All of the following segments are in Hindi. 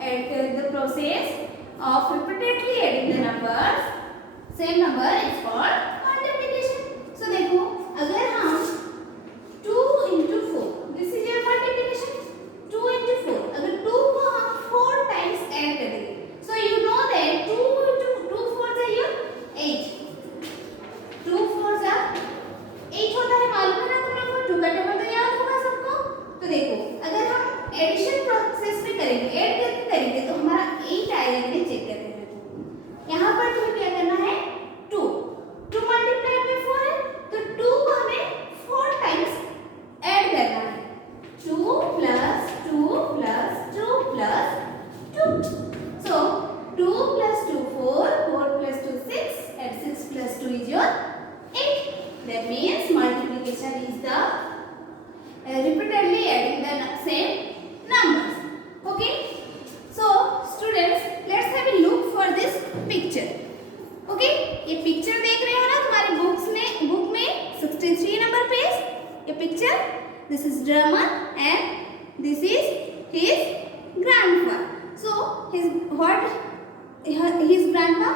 the process of repeatedly adding the numbers, same number is called multiplication. So देखो अगर हम 2 into 4, this is your multiplication. 2 into 4, अगर 2 को हम 4 times add करेंगे, so you know that 2 into 2 4s are your 8. 2 4s are 8 होता है, मालूम है ना तुम लोगों को? 2 का टेबल तो याद होगा सबको. तो देखो अगर हम एडिशन प्रोसेस में करेंगे, ऐड करके करेंगे, तो हमारा 8 आएगा कि नहीं चेक करते हैं. यहाँ पर तुम्हें क्या करना है? 2 मल्टीप्लाई में 4 है, तो 2 को हमें 4 टाइम्स ऐड करना है. 2 plus 2 plus 2 plus 2. So 2 plus 2 4, 4 plus 2 6, and 6 plus 2 is your 8. That means multiplication is the repeatedly adding the same numbers. Okay. So students, let's have a look for this picture. Okay, ये पिक्चर देख रहे हो ना तुम्हारे बुक में 63 नंबर पेज. ये picture, this is Raman and this is his grandpa. So his grandpa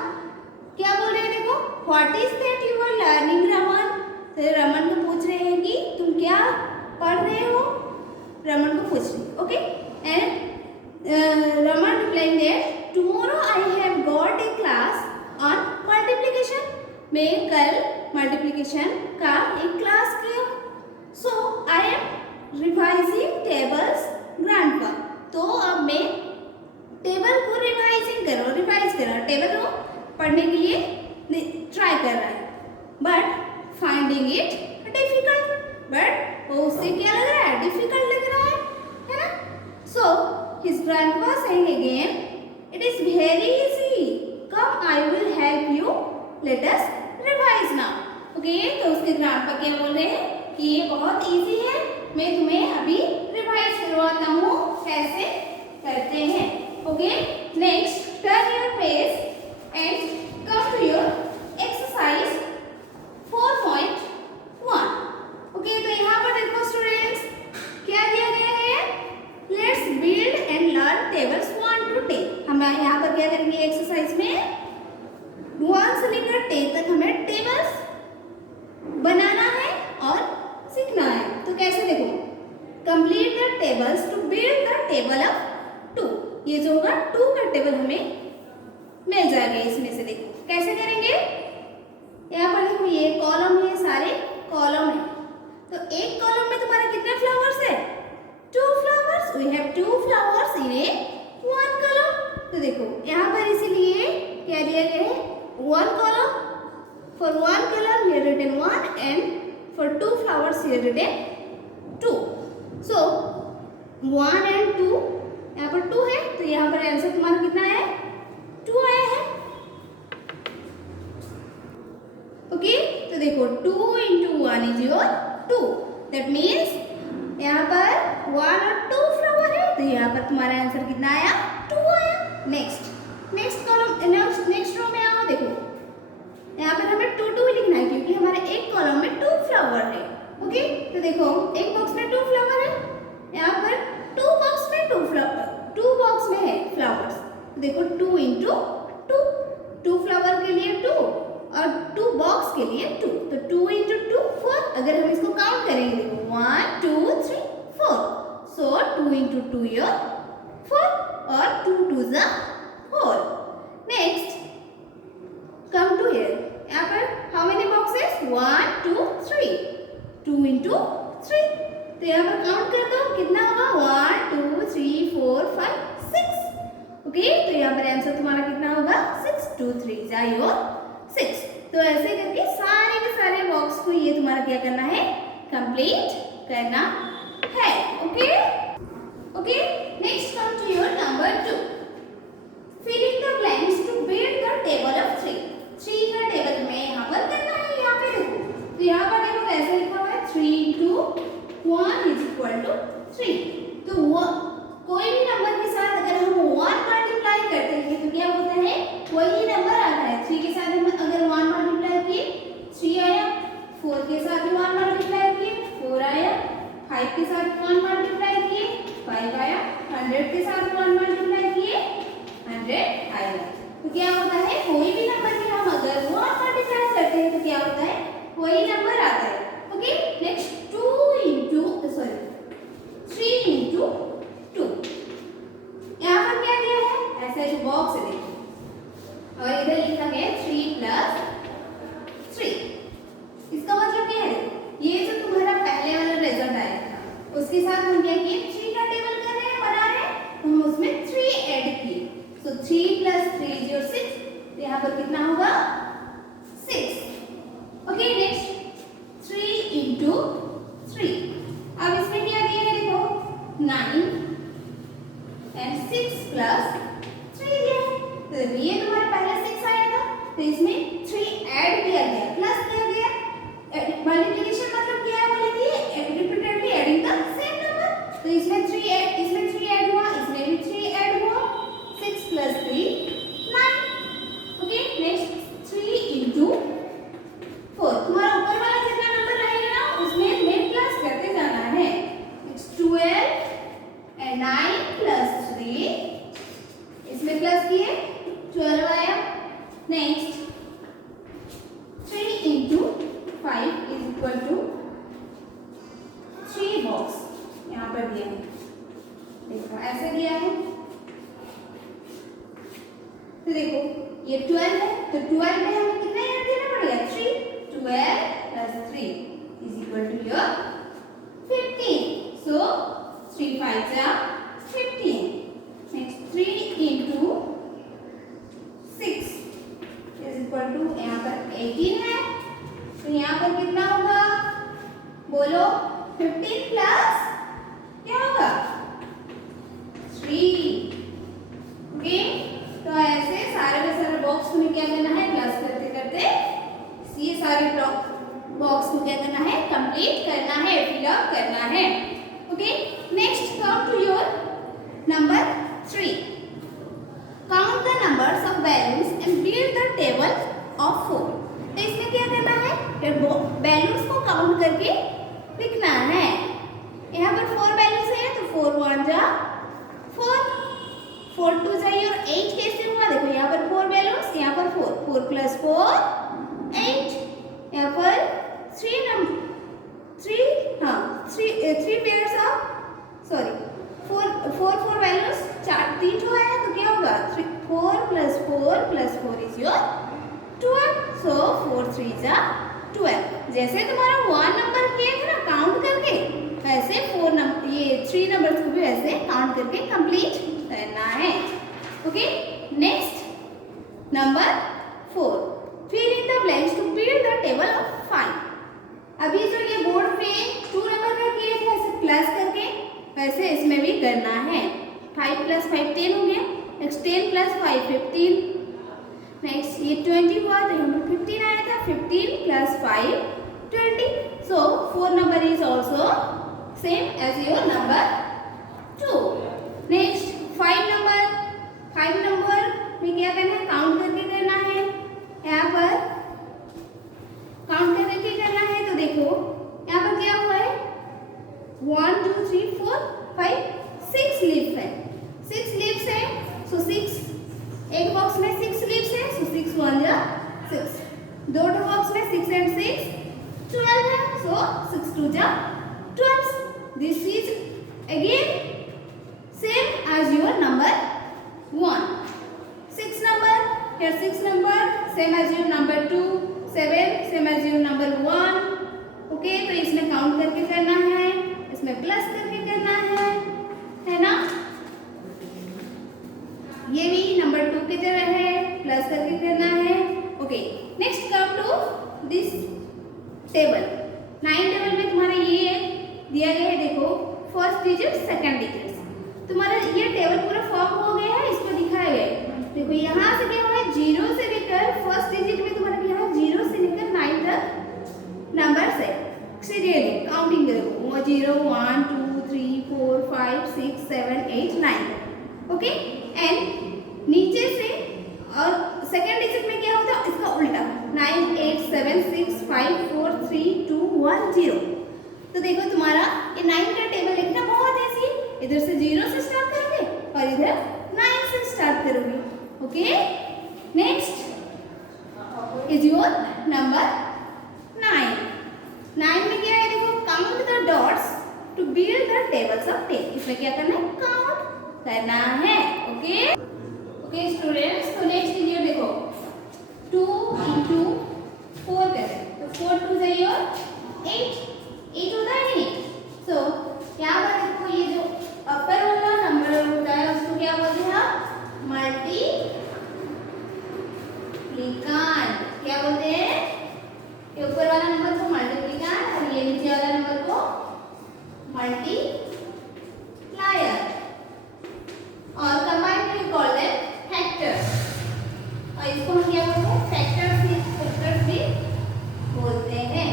क्या बोल रहे हैं? देखो, what is that you are learning, Raman? तो रमन को पूछ रहे हैं कि तुम क्या पढ़ रहे हो. रमन को पूछ रहे. Okay, and Raman replying that tomorrow I have got a class on multiplication. मैं कल मल्टीप्लिकेशन का एक क्लास किया. So I am revising tables grandpa. तो अब मैं टेबल को रिवाइज कर रहा. टेबल को पढ़ने के लिए ट्राई कर रहा है, but finding it difficult. But वो उससे क्या लग रहा है? डिफिकल्ट लग रहा है ना? So his grandpa saying again, it is very easy, come I will help you, let us revise now. Okay, तो उसके ग्रैंडपा क्या बोल रहे हैं कि ये बहुत इजी है, मैं तुम्हें अभी रिवाइज करवाता हूँ कैसे करते हैं. Okay, next turn your page and come to your exercise 4.1. Okay, तो यहाँ पर देखो स्टूडेंट्स क्या दिया गया है? Let's build and learn tables 1 to 10. हम यहाँ पर क्या करेंगे एक्सरसाइज में 1 से लेकर 10 तक हमें टेबल्स बनाना है और सीखना है. तो कैसे? देखो, complete the tables to build the table of 2. ये जो होगा 2 का टेबल हमें मिल जाएगा इसमें से. देखो कैसे करेंगे. यहाँ पर देखो ये कॉलम है, सारे कॉलम है. तो एक कॉलम में तुम्हारे कितने फ्लावर्स है? 2 flowers. We have 2 flowers in a 1 column. तो देखो यहाँ पर इसीलिए क्या दिया गया है? 1 column. For 1 colour here written 1 and for 2 flowers here written 2. So 1 and 2, यहाँ पर 2 है, तो यहाँ पर आंसर तुम्हारा कितना है? 2 आया है. ओके, तो देखो 2 into 1 is your 2. That means यहाँ पर 1 और 2 फ्लावर है, तो यहाँ पर तुम्हारा आंसर कितना आया? 2 आया. नेक्स्ट कॉलम, नेक्स्ट रो में आओ. देखो यहाँ पर हमें 2 2 लिखना है क्योंकि हमारे एक कॉलम में 2 फ्लावर है. ओके, तो देखो एक बॉक्स में 2 फ्लावर है, यहाँ पर 2 बॉक्स में 2 फ्लावर, 2 बॉक्स में है फ्लावर्स. देखो 2 into 2, 2 फ्लावर के लिए 2 और 2 बॉक्स के लिए 2. तो 2 into 2 4. अगर हम इसको काउंट करेंगे, देखो 1 2 3 4. सो 2 into 2 योर 4 और 2 2s are 4. Next come to here. यहाँ पर हाउ मेनी बॉक्सेस? 1 2 3. 2 into 3. तो यहाँ पर काउंट कर दो कितना होगा? 1 2 3 4 5 6. ओके, तो यहाँ पर आंसर तुम्हारा कितना होगा? 6. 2 3s are your 6. तो ऐसे करके सारे के सारे बॉक्स को ये तुम्हारा क्या करना है? कंप्लीट करना है. Okay, next come to your number 2. Filling the blanks to build the table of 3. 3 का टेबल हमें यहाँ पर करना है. यहाँ पे देखो, तो यहाँ पर देखो कैसे लिखा हुआ है? 3 into 1 is equal to 3. तो कोई भी नंबर के साथ अगर हम 1 मल्टीप्लाई करते हैं तो क्या होता है? वही नंबर आता है. 3 के साथ हम अगर 1 मल्टीप्लाई किए 3 आया, 4 के साथ 1 मल्टीप्लाई किए 4 आया, 5 के साथ 1 मल्टीप्लाई किए 5 आया, 100 के साथ 1 मल्टीप्लाई क्या होता है, कोई भी नंबर में हम अगर वो मल्टीप्लाई करते हैं तो क्या होता है, वही नंबर आता है। Okay, next 3 into 2। यहाँ पर क्या दिया है, ऐसा जो बॉक्स है देखो, और इधर लिखा गया 3 + 3। इसका मतलब क्या है, ये जो तुम्हारा पहले वाला रिजल्ट आया था उसके साथ हम क्या किए, 3 का टेबल कर रहे हैं, बना रहे हैं, तो हम उसमें 3 ऐड किए। सो 3 + 3 = 6। तो यहाँ पर कितना होगा, 6। Okay, next 3 into 3। अब इसमें क्या दिया है देखो, 9 एंड 6 + 3 दिया है। तो ये तुम्हारा पहले 6 आया था, तो इसमें 3 ऐड किया गया, प्लस किया गया। मल्टीप्लिकेशन मतलब क्या है, बोले कि repeatedly adding the same number. तो इसमें 3 ऐड हुआ, इसमें भी 3 ऐड हुआ, 6 + 3 9। Okay, next 3 into 4। तुम्हारा ऊपर वाला जितना नंबर रहेगा ना उसमें में प्लस करते जाना है। नेक्स्ट 12 एंड 9 + 3, इसमें प्लस किए 12 आया। नेक्स्ट 3 इंटू 5 = 3 बॉक्स यहाँ पर दिया है, देखो ऐसे दिया है। तो देखो ये 12 है, तो 12 में हमें कितना ऐड देना पड़ेगा, 3। 12 + 3 = your 15। सो 3 × 5 = 15। नेक्स्ट 3 इंटू 6 = यहाँ पर 18 है, तो यहाँ पर कितना होगा, बोलो 15 प्लस क्या होगा, 3। ओके, तो ऐसे सारे के सारे बॉक्स में क्या करना है, प्लस करते करते ये सारे बॉक्स को क्या करना है, कंप्लीट करना है, फिलअप करना है। Okay, next come to your number 3। Count the numbers of balloons and build the table of 4। तो इसमें क्या करना है, बैलून्स को काउंट करके लिखना है। यहाँ पर 4 बैलून्स है, तो 4 × 1 = 4, 4 × 2 = 8। कैसे हुआ, देखो यहाँ पर 4 बैलून्स, यहाँ पर 4, 4 + 4 8। यहाँ पर 3 पेयर्स ऑफ 4 बैलून्स, 3 ठो है, तो क्या होगा, 4 + 4 + 4 = your 12। सो 4 × 3 = 12। जैसे तुम्हारा 1 नंबर किया था ना काउंट करके, वैसे 3 नंबर्स को भी वैसे काउंट करके कंप्लीट करना है। Okay, next number 4, fill in the blanks to build the table of 5। अभी जो ये बोर्ड पे 2 नंबर का किए थे ऐसे प्लस करके, वैसे इसमें भी करना है। 5 + 5 10 हो गया, नेक्स्ट 10 + 5 15। नेक्स्ट ये 20 हुआ, तो यहाँ पर 15 आया था, 15 + 5 20। So 4 number is also same as your number 2। Next 5 number में क्या करना है, काउंट करके करना है। यहाँ पर काउंट करके करना है, तो देखो यहाँ पर क्या हुआ है, 1 2 3 4 5 6 लीफ है, 6 लीव्स है। सो 6, एक बॉक्स में 6 लीव्स है, सो 6 × 1 = 6। दो बॉक्स में 6 and 6 12 है, so 6 × 2 = 12। This is again same as your number 1। 6 number, here 6 number same as your number 2, 7 same as your number 1। Okay, तो इसमें काउंट करके करना है, इसमें प्लस करके करना है ना। ये भी नंबर 2 की तरह है, प्लस करके करना है। Okay, next come to this table. 9 table में तुम्हारा ये दिया गया है, देखो फर्स्ट डिजिट सेकंड डिजिट। तुम्हारा ये टेबल पूरा फॉर्म हो गया है, इसको दिखाया गया है। देखो यहाँ से क्या हुआ है, 0 से लेकर फर्स्ट डिजिट में तुम्हारा क्या है, 0 से लेकर 9 तक नंबर्स है। सीरियली काउंटिंग करो, 0 1 2 3 4 5 6 7 8 9। ओके, एंड नीचे से और सेकंड डिजिट में क्या होता है, इसका उल्टा 9 8 7 6 5 4 3 2 1 0। तो देखो तुम्हारा ये 9 का टेबल लिखना बहुत ईजी है। इधर से 0 से स्टार्ट करोगे और इधर 9 से स्टार्ट करोगे। Okay, next is your number 9. 9 में क्या है देखो, count the dots to build the tables of 10. इसमें क्या करना है, काउंट करना है. ओके स्टूडेंट्स, तो नेक्स्ट इज योर देखो 2 into 4 करें तो 4 2 से योर 8 होता है नहीं. सो क्या बात देखो, ये जो अपर वाला नंबर होता है उसको क्या बोलते हैं हम, मल्टीप्लिकांड. क्या बोलते हैं, ये ऊपर वाला नंबर को मल्टीप्लिकांड और ये नीचे वाला नंबर को मल्टीप्लायर. और कंबाइन में यू कॉल देम फैक्टर. और इसको हम क्या बोलते हैं, फैक्टर्स भी बोलते हैं.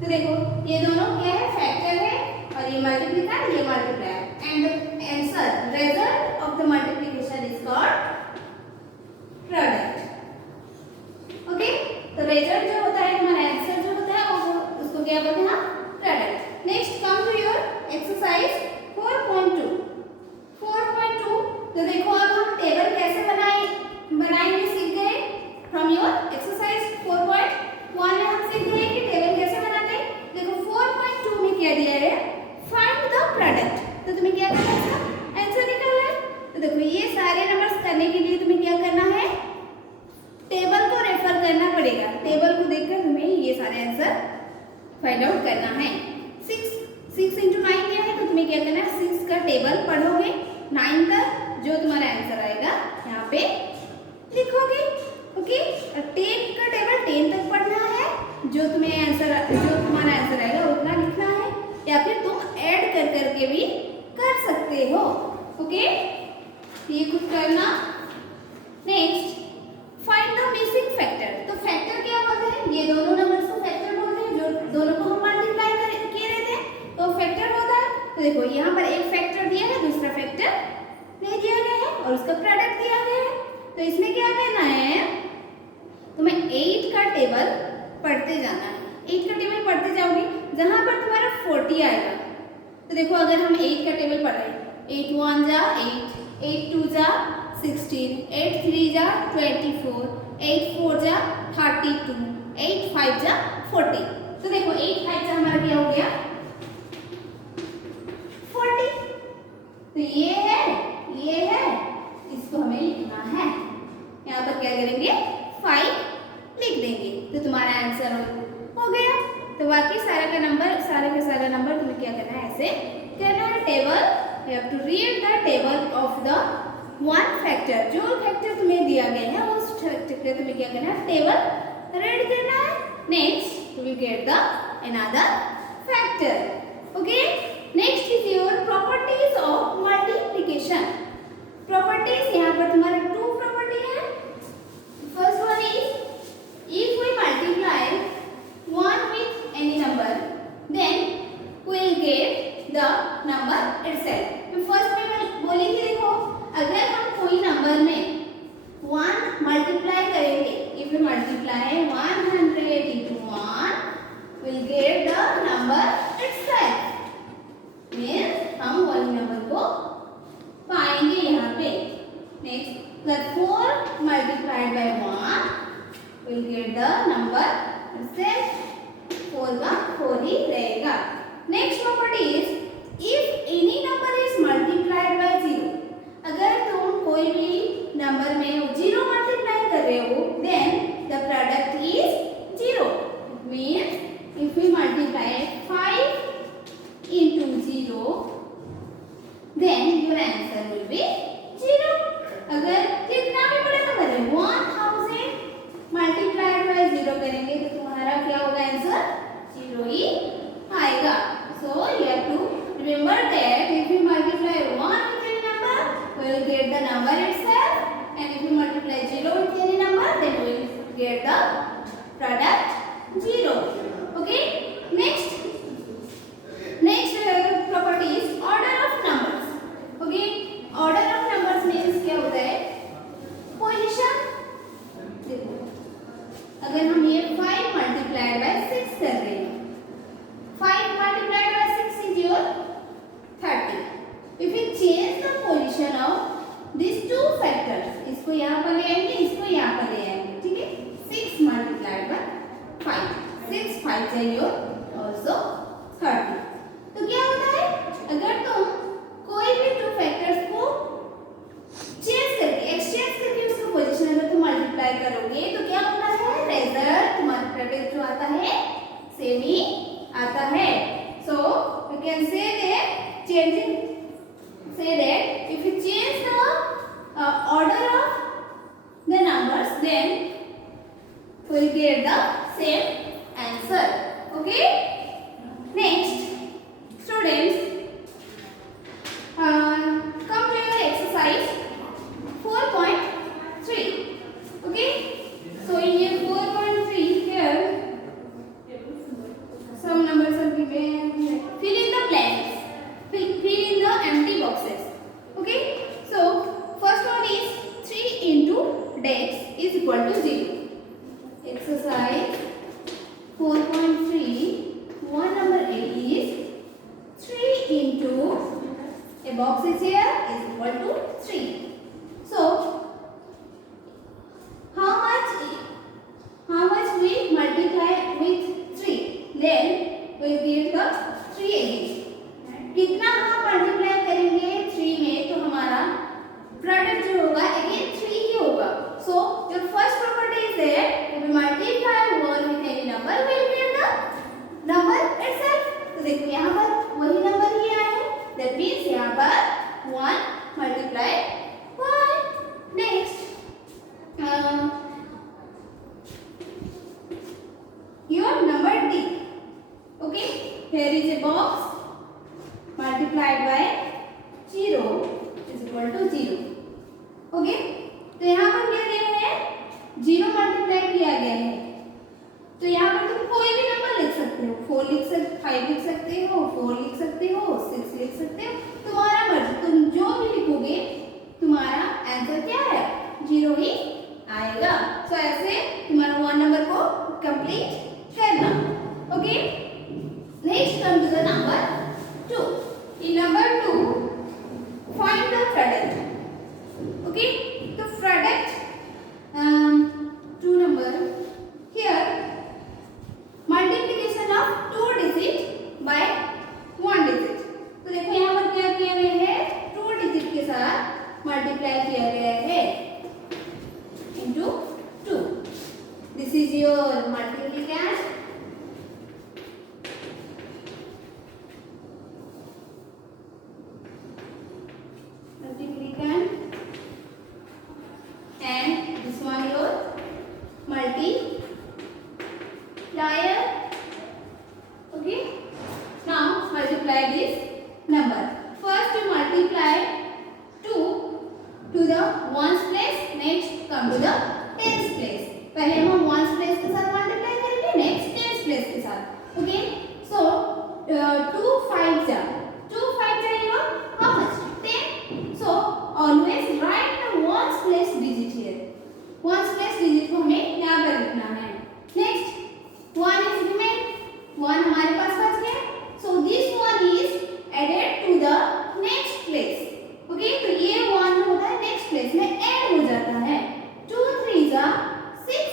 तो देखो ये दोनों क्या है, फैक्टर है और ये मल्टीप्लिकांड, ये multiplier. And the answer result of the multiplication is called product. Okay, तो रिजल्ट जो होता है, हमारा आंसर जो होता है वो उसको क्या बोलते हैं, product. Next come to your exercise 4.2. 4.2 तो देखो अब हम टेबल कैसे बनाएंगे सीख गए. फ्रॉम योर एक्सरसाइज 4.1 में हम सीख गए कि टेबल कैसे बनाते हैं. देखो 4.2 में क्या दिया है, फाइंड द प्रोडक्ट. तो तुम्हें क्या करना है, इसका आंसर निकालना है. तो देखो ये सारे नंबर्स करने के लिए तुम्हें क्या करना है, टेबल को रेफर करना पड़ेगा. टेबल को देखकर तुम्हें ये सारे आंसर फाइंड आउट करना है. 6 into 9 क्या है, तो तुम्हें क्या करना है, 6 का टेबल पढ़ोगे, 9 तक जो तुम्हारा आंसर आएगा यहाँ पे लिखोगे. ओके, और 10 का टेबल 10 तक पढ़ना है, जो तुम्हारा आंसर आएगा उतना लिखना है, या फिर तुम ऐड कर करके भी कर सकते हो. ओके, ये कुछ करना. Next find the missing factor. तो फैक्टर क्या बोलते हैं, ये दोनों नंबर्स को फैक्टर बोलते हैं, जो दोनों को हम मल्टीप्लाई किए रहते हैं तो फैक्टर होता है. तो देखो यहाँ पर एक फैक्टर दिया है, दूसरा फैक्टर नहीं दिया गया है और उसका प्रोडक्ट दिया गया है. तो इसमें क्या करना है, तुम्हें 8 का टेबल पढ़ते जाना है. 8 का टेबल पढ़ते जाओगे, जहां पर तुम्हारा 40 आएगा. तो देखो अगर हम 8 का टेबल पढ़ रहे हैं, 8 1 जा 8, 8 2 जा 16, 8 3 जा 24, 8 4 जा 32, 8 5 जा 40. तो देखो 8 5 जा हमारा क्या हो गया, 40. तो ये है, इसको हमें लिखना है. यहाँ पर क्या करेंगे, 5 लिख देंगे, तो तुम्हारा आंसर हो गया. तो बाकी सारे का सारा तुम्हें क्या करना है, ऐसे करना है. Table, you have to read the table of the one factor. जो फैक्टर तुम्हें दिया गया है उस फैक्टर पे तुम्हें क्या करना है, टेबल रीड करना है. Next we get the another factor. Okay, next is your properties of multiplication. Properties यहाँ पर तुम्हारे 2 प्रॉपर्टी है. First one is if we multiply 1 with any number then we will get the number itself. तो फर्स्ट में मैं बोली थी देखो, अगर हम कोई नंबर में 1 मल्टीप्लाई करेंगे, if we multiply 100 into 1 we will get the number itself. Means हम वही नंबर को पाएंगे यहाँ पे. Next 4 multiplied by 1 will get the number itself. 4 का 4 ही रहेगा. Next property is if any number is multiplied by 0. अगर तुम कोई भी नंबर में 0 मल्टीप्लाई कर रहे हो then the product is 0. Means if we multiply 5 into 0 then your answer will be 0. अगर कितना भी बड़ा नंबर है 1000 मल्टीप्लाइड बाय 0 करेंगे तो तुम्हारा क्या होगा, आंसर 0 ही आएगा. So you have to remember that if you multiply 1 with any number we will get the number itself, and if you multiply 0 with any number then we will get the product 0. Okay, next property is order of numbers. Okay, order of numbers means क्या होता है, इसको यहाँ पर ले आएंगे, इसको यहाँ पर ले आएंगे, ठीक है। 6 मल्टीप्लाइड बाय 5, 6 5 चाहिए ऑल्सो 30। तो क्या होता है, अगर तुम कोई भी टू फैक्टर्स को चेंज करके एक्सचेंज करके उसका पोजीशन अगर तुम मल्टीप्लाई करोगे तो क्या होता है, रिजल्ट तुम्हारा प्रोडक्ट जो आता है सेम ही आता है। So we can say that changing, say that if you change the order of the numbers, then we will get the same answer. Okay. Next, students, come to your exercise 4.3. Okay. So in your 4.3 here, some numbers are given. Fill in the blanks. Fill in the empty boxes. Okay. So first one is 3 into dash is equal to 0. Exercise 4.3. One number A is 3 into a box is here is equal to 3. So how much we multiply with 3? Then we will get the 3 again. कितना हम मल्टीप्लाई करेंगे 3 में तो हमारा प्रोडक्ट जो होगा अगेन 3 ही होगा। So your first property is that if we multiply 1 with any number we will get the number itself. तो देखो यहाँ पर वही नंबर ही आया है, दैट मींस यहाँ पर 1 multiply 1। Next your number D। Okay, here is a box multiplied by 0 is equal to 0. Okay, तो यहाँ पर क्या दिया है, 0 मल्टीप्लाई किया गया है। तो यहाँ पर तुम कोई भी नंबर लिख सकते हो, 5 लिख सकते हो, 4 लिख सकते हो, 6 लिख सकते हो, तुम्हारा मर्जी। तुम जो भी लिखोगे तुम्हारा आंसर क्या है, 0 ही आएगा। सो ऐसे तुम्हारा 1 नंबर को कंप्लीट करना। Okay, next come to the number 2. In number 2, find the product. Okay, the product 2 number here, multiplication of 2 digit by 1 digit. तो देखो यहाँ पर क्या किया गया है, 2 डिजिट के साथ मल्टीप्लाई किया गया है into 2. This is your multiplication. And this one your multiplier. Okay, now multiply this number. First you multiply 2 to the ones place, next come to the tens place. पहले हम ones place के साथ मल्टीप्लाई करेंगे, नेक्स्ट tens place के साथ। ओके, सो 2 5 जा, 2 5 जाएगा how much, 10. So always write the ones place digit here. ones place digit को हमें यहाँ पर लिखना है। नेक्स्ट 1 is remain, 1 हमारे पास बच गया। So this one is added to the next place. Okay, तो ये 1 होता है नेक्स्ट प्लेस में ऐड हो जाता है। 2 3 जा 6,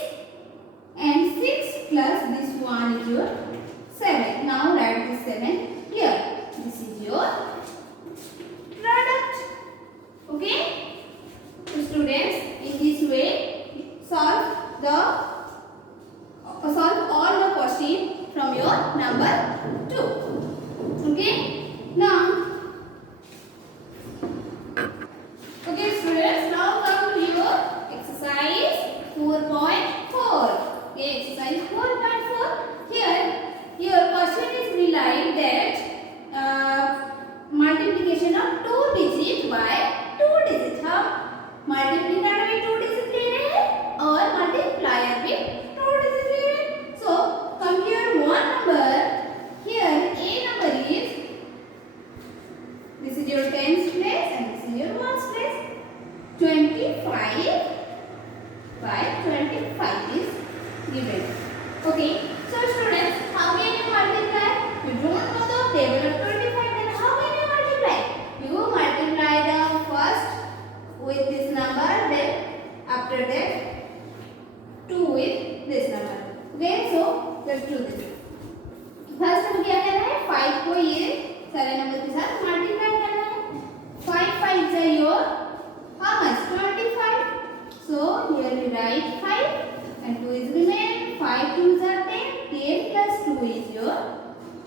2 is your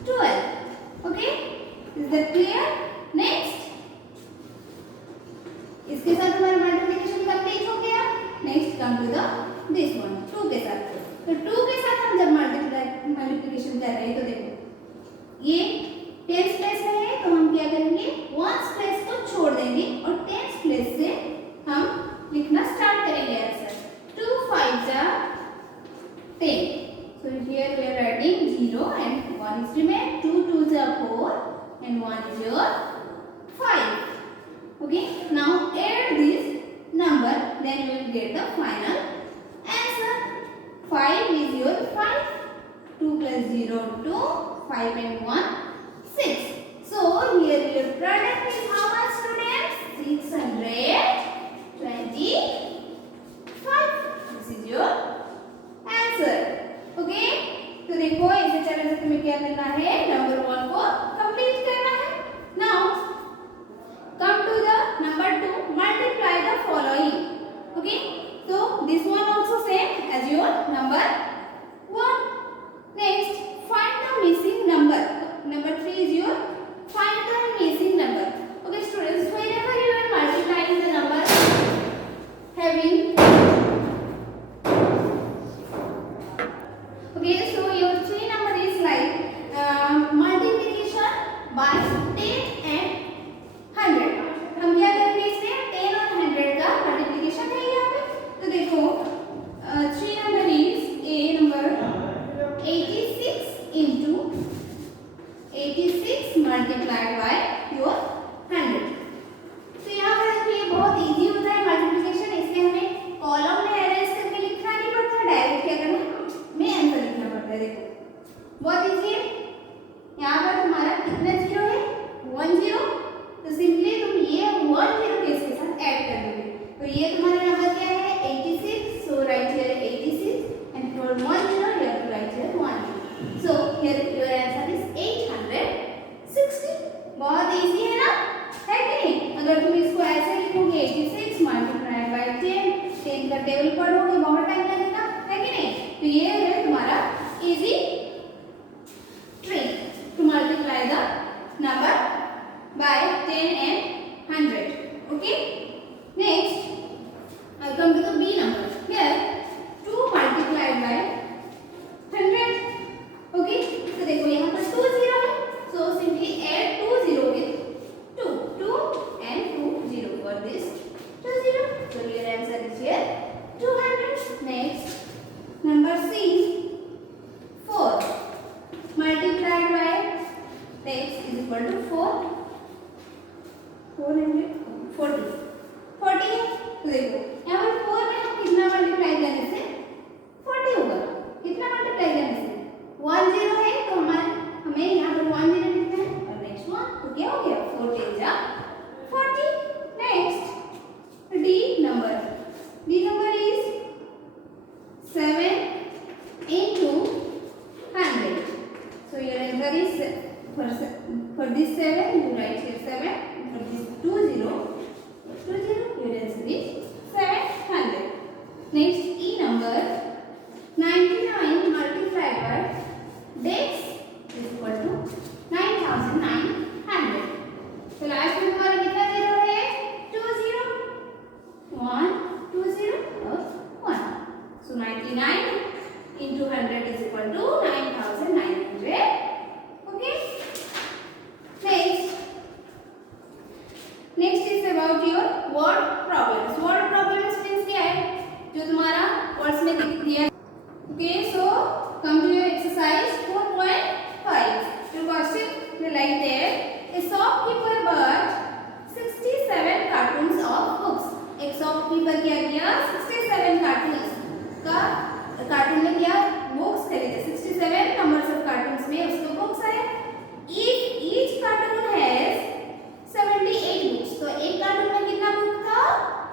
12. Okay, is that clear? Next, इसके साथ हमारा मल्टीप्लिकेशन कंप्लीट हो गया. Next come to the this one 2 के साथ. तो 2 के साथ हम जब मल्टीप्लिकेशन कर रहे हैं तो देखो ये टेंस प्लेस में है तो हम क्या करेंगे, वंस प्लेस को छोड़ देंगे और टेंस प्लेस से हम लिखना स्टार्ट करेंगे आंसर. 2 5 जा 10. So here we are writing 0 and 1 is remain. 2 2 are 4 and 1 is your 5. Okay. Now add this number, then you will get the final answer. 5 is your 5. 2 plus 0 2. 5 and 1 6. So here your product is how much, students? 625. This is your answer. Okay, तो देखो इसे चरण से तुम्हें क्या करना है, नंबर 1 को कंप्लीट करना है. Now come to the number 2, multiply the following. Okay, so this one also same as your number 1. Next, find the missing number. Number 3 is your find the missing number. Okay students, whenever you are multiplying the number having, okay, so your 3 number is like multiplication by 10 and 100. हम क्या करेंगे इसमें 10 और 100 का मल्टीप्लिकेशन है यहाँ पे. तो देखो 3 number is a number 86 into 86 multiplied by your 100. तो यहाँ पर देखो ये बहुत इजी होता है मल्टीप्लिकेशन, इसलिए हमें कॉलम में अरेंज करके लिखना नहीं पड़ता, डायरेक्ट क्या करना में आंसर लिखना पड़ता है. देखो बहुत इजी है. यहाँ पर तुम्हारा कितना जीरो है, 1 0. तो सिंपली तुम ये 1 0 के इसके साथ ऐड कर दोगे. तो ये तुम्हारा नंबर क्या है 86. So right here 86 and for 1 0 you have to write here 1 0. So here your answer is 860. बहुत इजी है ना, है कि नहीं? अगर तुम इसको ऐसे लिखोगे 86 मल्टीप्लाइड बाय 10 का टेबल पढ़ोगे बहुत टाइम लगेगा, है कि नहीं? तो ये है तुम्हारा easy trick to multiply the number by 10 and 100. Okay, next I'll come to the B number. Here 2 multiplied by 100. Okay, तो देखो यहाँ पर 2 0 है, so simply add 2 0 with 2 2 and 2 0 for this 2 0. So your answer is here 200. Next number C 4 multiplied by x is equal to 4 440 40 है. तो देखो यहाँ पर 4 में हम कितना मल्टीप्लाई करने से 40 होगा, कितना मल्टीप्लाई करने से 1 0 है तो हमें यहाँ पर 1 0 लिखना है और नेक्स्ट वन तो क्या हो गया 4 10 जा 40. Next D number is 7 into 100. So your answer is for this 7 you write here 7, for this 2 0 your answer is 700. Next E number 99 multiplied by x is equal to 9900. तो लास्ट में तुम्हारा कितना जीरो है 2 0 1 2 0 और 1. So 99 into 100 is equal to 9900. Okay. Next is about your word problems. Word problems means क्या है, जो तुम्हारा वर्ड्स में दिया है. Okay, so come to your exercise 4.5. Your question is like that. A shopkeeper bought 67 cartons of books. एक shopkeeper क्या किया 67 cartons का कार्टून में क्या बुक्स खरीदे. 67 नंबर्स ऑफ कार्टून्स में उसको बुक्स आए. Each cartoon has 78 books. तो एक कार्टून में कितना बुक था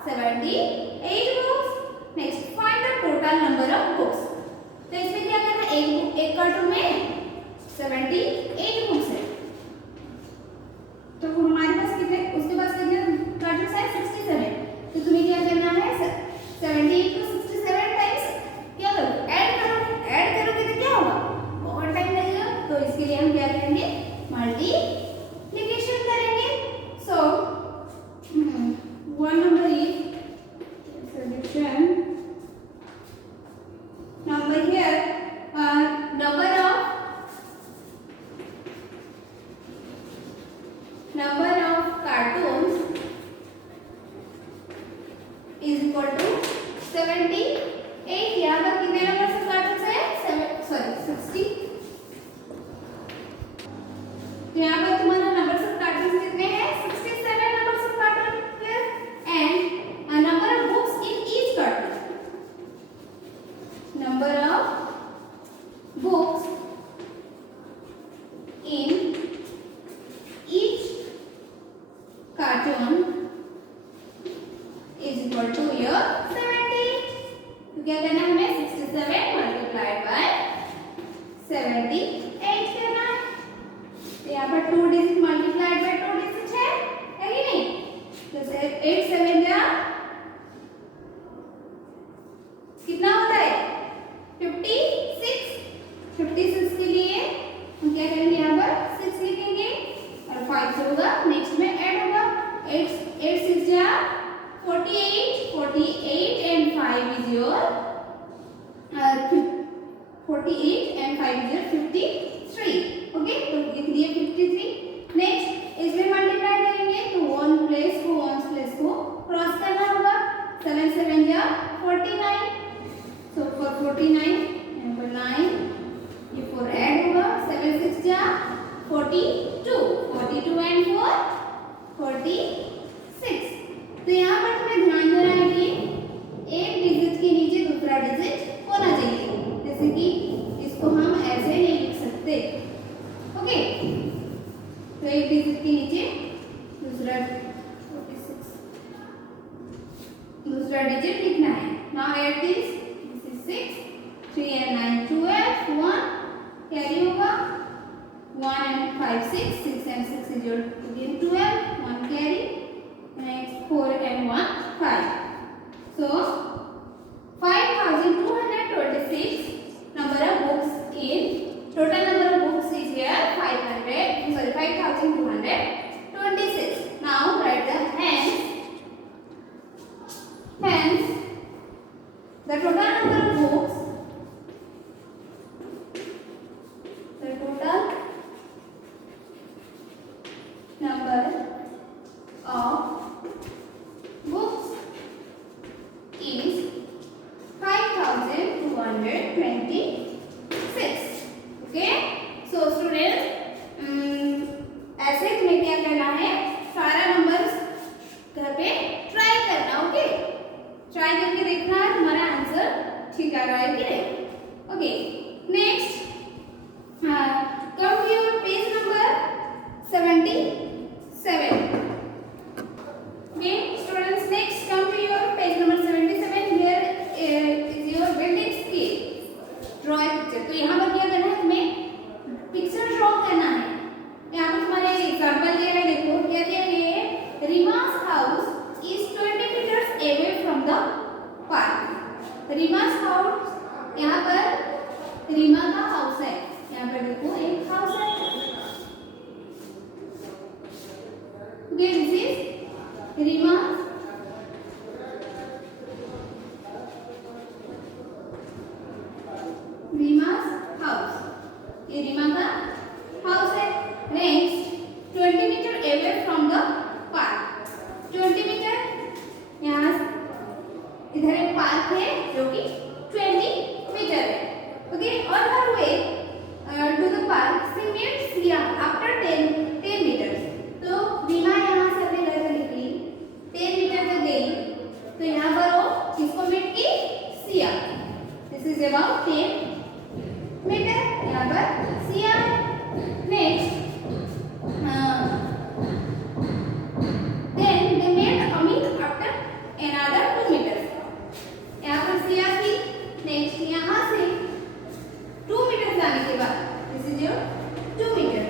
78 books. Next find the total number of books. तो इसमें क्या करना है, एक कार्टून में 78 बुक्स है. तो हमारे पास कितने, उसके पास कितने कार्टून है 67. तो तुम्हें क्या करना है 78 को 67 टाइम्स क्या करो ऐड करोगे तो क्या होगा, बहुत टाइम लगेगा. one number is solution. Number here, number of cartoons is equal to 78. यहाँ पर कितने नंबर से कार्टून है? 60. तो यहाँ पर तुम्हारा नंबर ऑफ कार्टून कितने हैं? 67 नंबर ऑफ कार्टून है and number of books in each cartoon. Number of books in each cartoon is equal to your 70. तो क्या करना है हमें? 67 मल्टीप्लाइड बाय 78 करना है. तो यहाँ पर 2 डिजिट मल्टीप्लाइड बाय 2 डिजिट है कि नहीं? तो 8 7 जा कितना होता है? 56. 56 के लिए हम क्या करेंगे? यहाँ पर 6 लिखेंगे और 5 से होगा, नेक्स्ट में ऐड होगा. 8 6 जा 48. 48 and 5 is your 48 and 5 is your 53. Okay, तो लिख दिए 53. नेक्स्ट इसमें मल्टीप्लाई करेंगे तो 1 प्लेस को क्रॉस करना होगा. 7 7 जा 49. सो फॉर 49 यहाँ पर 9 ये 4 ऐड होगा. 7 6 जा 42. 42 and 4 46. तो यहाँ पर तुम्हें ध्यान देना है कि एक डिजिट के नीचे दूसरा डिजिट होना चाहिए. जैसे कि इसको हम ऐसे नहीं लिख सकते. ओके, तो एक डिजिट के नीचे दूसरा डिजिट लिखना है. Now add this is 6. 3 and 9 12. 1 carry होगा. 1 and 5 6. 6 and 6 is your again 12. 1 carry. Next 4 and 1 5. So 5226 number of books in total number of books is here 5226. Now write the hence the total number of books is 5226. Okay, so students ऐसे तुम्हें क्या करना है? सारा नंबर्स घर पे ट्राई करना. ओके, ट्राई करके देखना है तुम्हारा आंसर ठीक आ रहा है कि नहीं. Okay, next come to your page number 77. Okay, students, next come to your page number 77. Here is your building skill. Draw a picture. तो यहाँ पर क्या करना है? तुम्हें पिक्चर ड्रॉ करना है. यहाँ पर तुम्हारे एग्जाम्पल दिया है. देखो क्या दिया है? रीमा's house is 20 meters away from the park. रीमा's house, यहाँ पर रीमा का हाउस है. यहाँ पर देखो एक हाउस है. Okay, this is Reema's house. ये रीमा का हाउस है. Next 20 metre away from the park. 20 metre यहाँ इधर एक पार्क है जो कि 20 मीटर है. ओके, और her way to the park she met Siya after 10 metres. तो रीमा यहाँ से अपने घर से निकली, 10 मीटर तक गई. तो यहाँ पर वो किसको मीट की? Siya. This is about 10 metre. यहाँ पर Siya. Next then they made Amit after another 2 meters. यहाँ पर सिया थी. नेक्स्ट यहाँ से 2 मीटर जाने के बाद this is your 2 metre.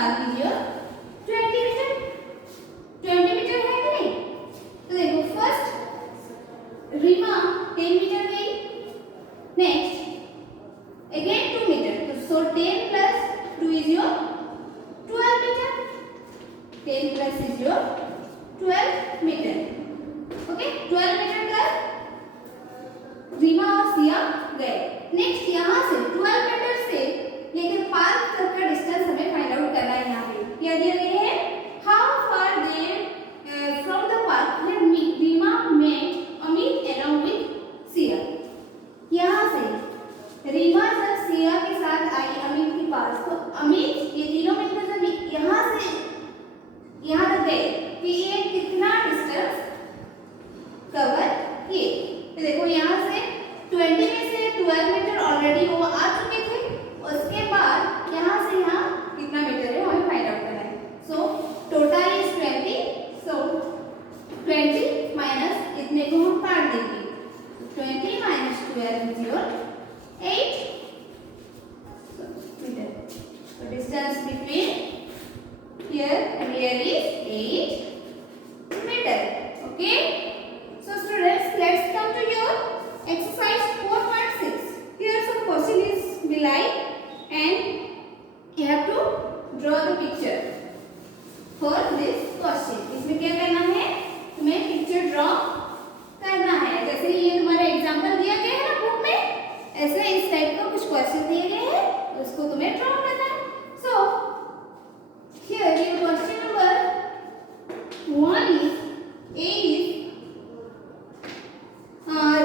Park is your 20 metre. 20 metre है कि नहीं? तो देखो फर्स्ट रीमा 10 मीटर गई, नेक्स्ट अगेन 2 मीटर, तो so 10 plus 2 is your 12 metre. 10 plus is your 12 metre. Okay, 12 metre तक रीमा और सिया गए। नेक्स्ट यहाँ से 12 मीटर से लेकर पार्क तक का डिस्टेंस हमें फाइंड आउट करना है। यहाँ पे क्या दिया गया है, how far they from the park Reema में अमित along with सिया। यहाँ से रीमा जब सिया के साथ आई अमित के पास, तो अमित ये तीनों मिलकर जब यहाँ से यहाँ तक गए कि ये कितना डिस्टेंस कवर किए। तो देखो यहाँ से 20 में से 12 मीटर ऑलरेडी वो आ चुके थे, उसके बाद यहाँ से यहाँ कितना मीटर है हमें फाइंड आउट करना है। So total is 20, so 20 minus इतने को हम काट देंगे, 20 minus 12 is your 8 metre. So distance between here and here is 8 meter. Okay. So students, let's come to your exercise 4.6. Here some question is below and you have to draw the picture for this question. इसमें क्या करना है, तुम्हें पिक्चर ड्रॉ करना है। जैसे ये तुम्हारा एग्जांपल दिया गया है ना बुक में, ऐसे इस टाइप का कुछ क्वेश्चन दिए गए हैं, उसको तुम्हें ड्रॉ करना है। So here your question number 1 is A is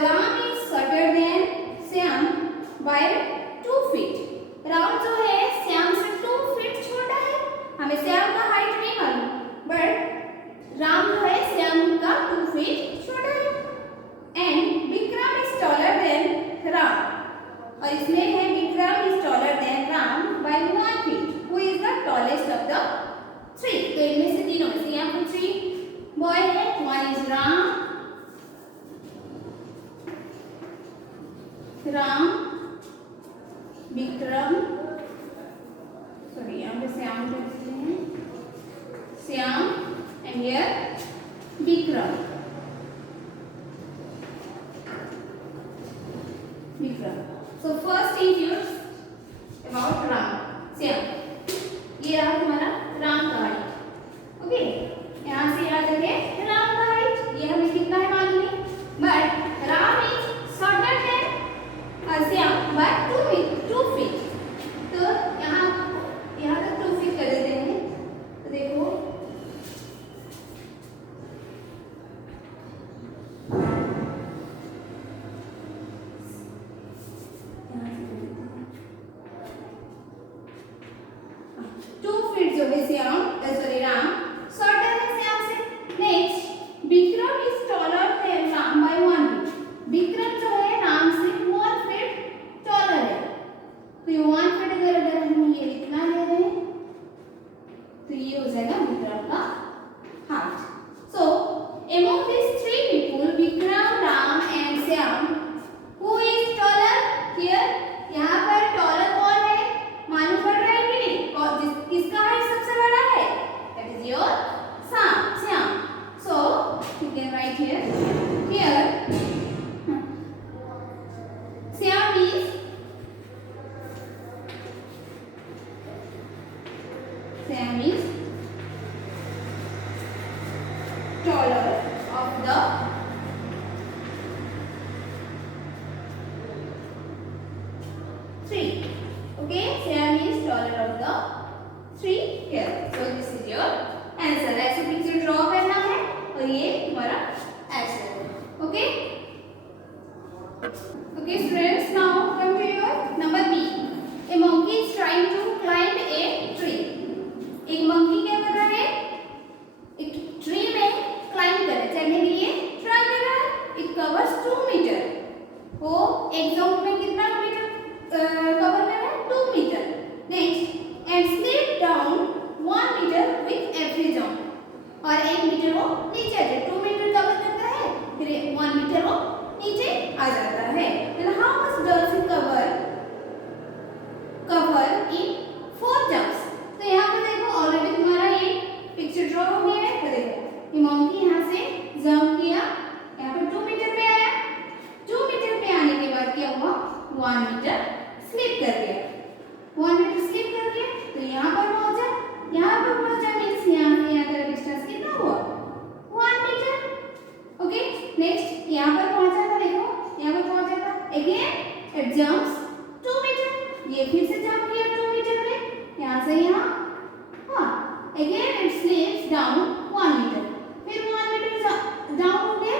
Ram is shorter than Shyam by 2 feet। Ram जो है श्याम से 2 फीट छोटा है। हमें श्याम का हाइट नहीं मालूम, बट राम जो है श्याम का 2 फीट छोटा है। And Vikram is taller than Ram, और इसमें है Vikram is taller than Ram by 1 feet. Who is the tallest of the 3? तो इनमें से तीनों में से यहाँ पर 3 बॉय है, 1 इज राम, विक्रम, सॉरी यहाँ पे श्याम करते हैं, Shyam and here Vikram. So first is yours about Ram, Shyam. ये रहा तुम्हारा राम का हाइट। ओके, यहाँ से याद रखें राम का हाइट, ये हमें कितना है मालूम नहीं, but Ram is shorter than Shyam by 2 feet. तो यहाँ तक 2 फीट कर देते हैं। तो देखो जो है श्याम, सॉरी राम शॉर्टर है श्याम से। Next Vikram is taller than Ram by 1 feet. Vikram जो है राम से 1 फीट टॉलर है। तो ये 1 फीट अगर हम ये इतना ले रहे हैं तो ये हो जाएगा विक्रम का height. So among these 3 people Vikram, Ram and Shyam, who is taller here? यहाँ पर टॉलर कौन है मालूम पड़ रहा है कि नहीं? किसका हाइट सबसे बड़ा है? That is your Shyam. So you can write here Shyam is taller of the 3. Okay, Shyam is taller of the 3 here. So this is your answer. ऐसे पिक्चर ड्रॉ करना है और ये तुम्हारा आंसर है। Okay? Okay students, now come to your number B. A monkey is trying to climb a tree. एक monkey क्या कर रहा है? एक tree में climb कर रहा है, चढ़ने के लिए try कर रहा है। It covers 2 meter. वो एक jump में कितना मीटर कवर कर रहा है? 2 metre. Next and slip down 1 meter with every jump. से यहाँ, हाँ again it slips down 1 metre, फिर 1 मीटर डाउन हो गया।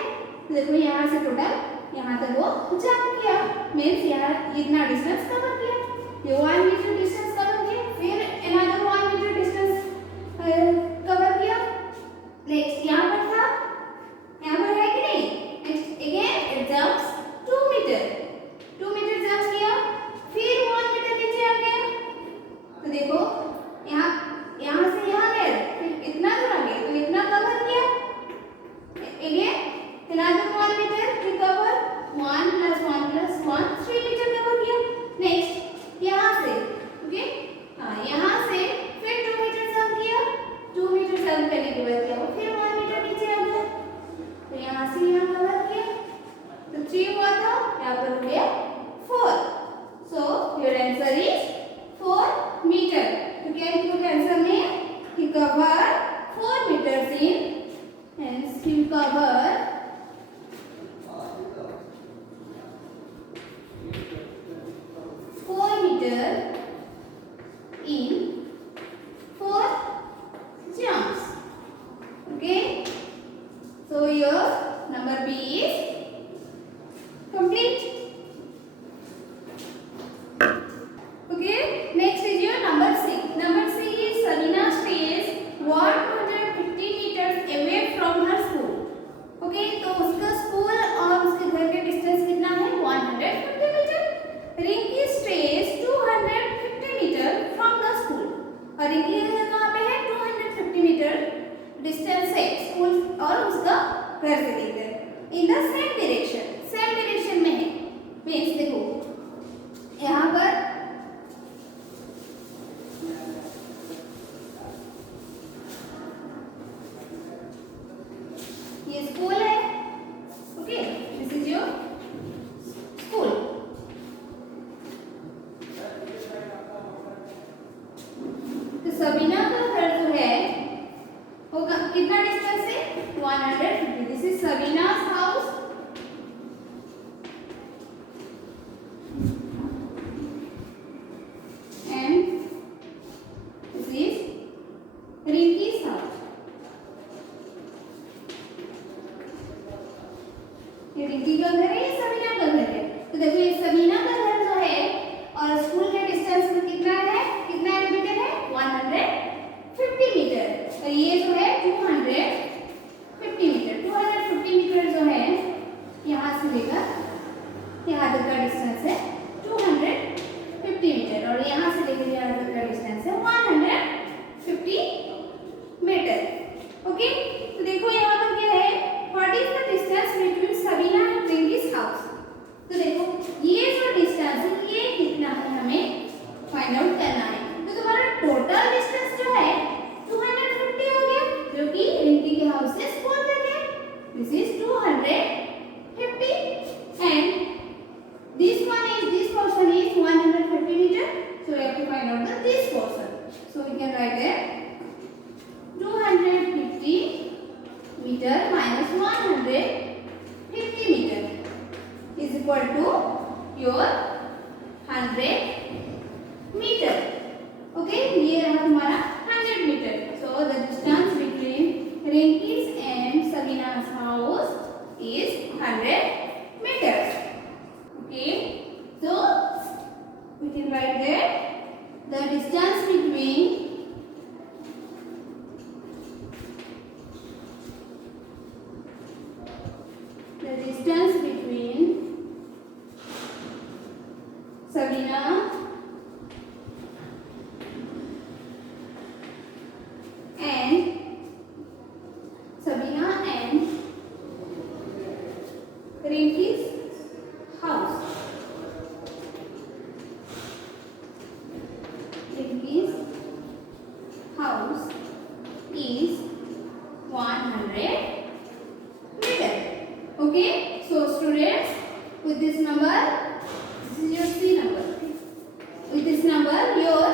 तो देखो यहाँ से टोटल यहाँ तक वो जंप किया, मीन्स यहाँ इतना डिस्टेंस कवर किया, ये 1 मीटर डिस्टेंस कवर किया, फिर अनदर 1 मीटर डिस्टेंस कवर किया। नेक्स्ट यहाँ पर था, यहाँ पर है कि नहीं, next again it jumps 2 metre, 2 metre jump किया, फिर 1 मीटर नीचे आ गया। तो देखो यहाँ से यहाँ गया, फिर इतना दूर आ गया, तो इतना कवर किया, again another 1 meter recover, 1 plus 1 plus 1 3 metre cover किया। नेक्स्ट यहाँ से, ओके हाँ यहाँ से फिर 2 मीटर जंप किया, 2 मीटर जंप करने के बाद क्या हुआ, फिर 1 मीटर नीचे आ गया, तो यहाँ से यहाँ कवर किया, तो 3 हुआ था, यहाँ पर हो गया 4। So your answer is 4 metre. तो क्या लिखोगे आंसर में, he covered 4 meters in, hence he covered 4 meter in 4 jumps. Okay, so your number B is complete. Okay, next is your number C. Number C is Sabina stays 150 meters away from her school. Okay, तो उसका स्कूल और उसके घर के डिस्टेंस कितना है, 150 metre. Rinki stays 250 metre from the school, और रिंकी का घर कहाँ पे है, 250 मीटर डिस्टेंस है स्कूल और उसका घर से लेकर, इन द सेम डायरेक्शन में है। मीन्स देखो यहाँ पर ये स्कूल है, okay this is your school. तो सबीना का घर जो है वो कितना डिस्टेंस है, 150। This is Sabina's house, and this is Rinki's house. ये रिंकी का घर है, ये सबीना का घर है। तो देखो ये सबीना का घर जो है और स्कूल के डिस्टेंस में कितना है, कितना मीटर है, 150 मीटर, और ये जो है 250 मीटर। 250 मीटर जो है यहाँ से लेकर यहाँ तक का डिस्टेंस है 250 मीटर, और यहाँ से लेकर यहाँ तक का डिस्टेंस है 150 मीटर। ओके, तो देखो यहाँ पर क्या है, what is the distance between Sabina and Rinki's house. तो देखो ये जो डिस्टेंस है ये कितना है हमें फाइंड आउट करना है। तो तुम्हारा टोटल डिस्टेंस जो है 250 हो गया, जो कि रिंकी के हाउस से स्कूल तक है। This is 250 and this portion is 150 meter, so we have to find out this portion. So we can write that 250 meter minus 150 meter is equal to your 100 meter. Okay, ये रहा तुम्हारा 100 meter. So the distance between Rinky's and Sabina's house is 100 meters. Okay, so we can write that the distance between Sabina and Rinky's house. Rinky's house is 100 meter. Okay, so students, with this number, this is your C number. With this number, your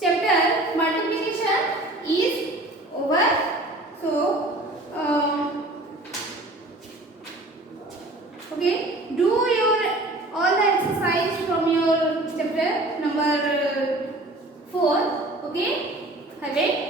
chapter multiplication is over. So, okay, do your all the exercise from your chapter number 4. Okay, have it.